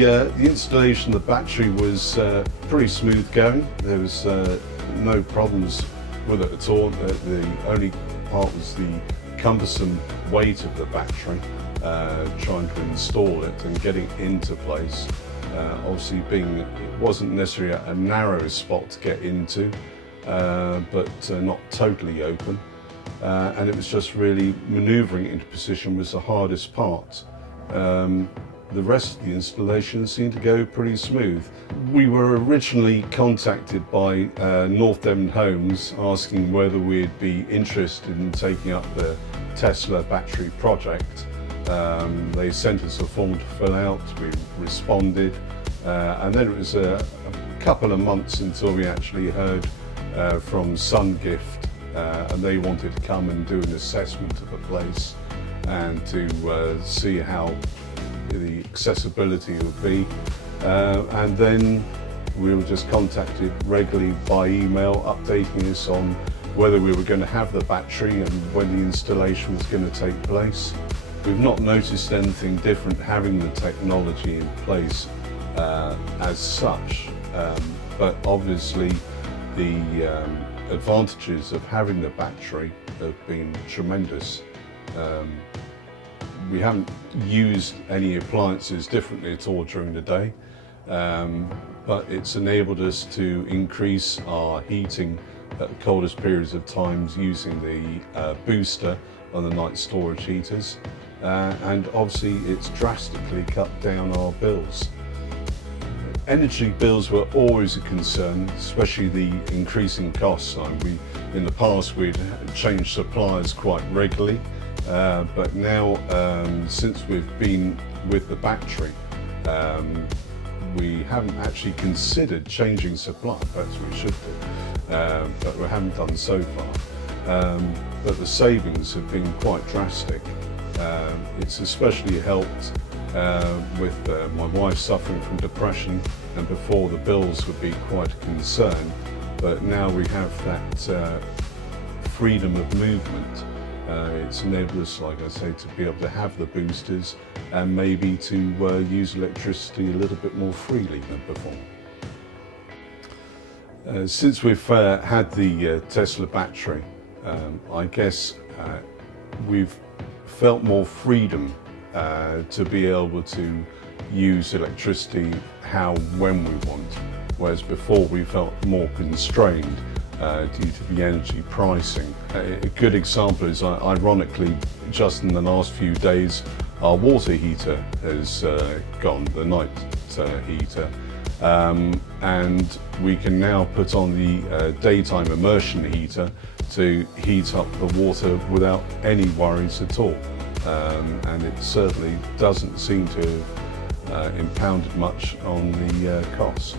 The installation of the battery was pretty smooth going. There was no problems with it at all. The only part was the cumbersome weight of the battery, trying to install it and getting it into place. Obviously it wasn't necessarily a narrow spot to get into, but not totally open. And it was just really manoeuvring it into position was the hardest part. The rest of the installation seemed to go pretty smooth. We were originally contacted by North Devon Homes asking whether we'd be interested in taking up the Tesla battery project. They sent us a form to fill out, we responded, and then it was a couple of months until we actually heard from SunGift, and they wanted to come and do an assessment of the place and to see how the accessibility would be, and then we were just contacted regularly by email updating us on whether we were going to have the battery and when the installation was going to take place. We've not noticed anything different having the technology in place as such, but obviously the advantages of having the battery have been tremendous. We haven't used any appliances differently at all during the day, but it's enabled us to increase our heating at the coldest periods of times using the booster on the night storage heaters, and obviously it's drastically cut down our bills. Energy bills were always a concern, especially the increasing costs. In the past we'd changed suppliers quite regularly, but now since we've been with the battery, we haven't actually considered changing supply. Perhaps we should do, but we haven't done so far. But the savings have been quite drastic. It's especially helped with my wife suffering from depression, and before the bills would be quite a concern, but now we have that freedom of movement. It's enabled us, like I say, to be able to have the boosters and maybe to use electricity a little bit more freely than before. Since we've had the Tesla battery, I guess we've felt more freedom to be able to use electricity when we want, whereas before we felt more constrained due to the energy pricing. A good example is, ironically, just in the last few days, our water heater has gone, the night heater, and we can now put on the daytime immersion heater to heat up the water without any worries at all. And it certainly doesn't seem to have impounded much on the cost.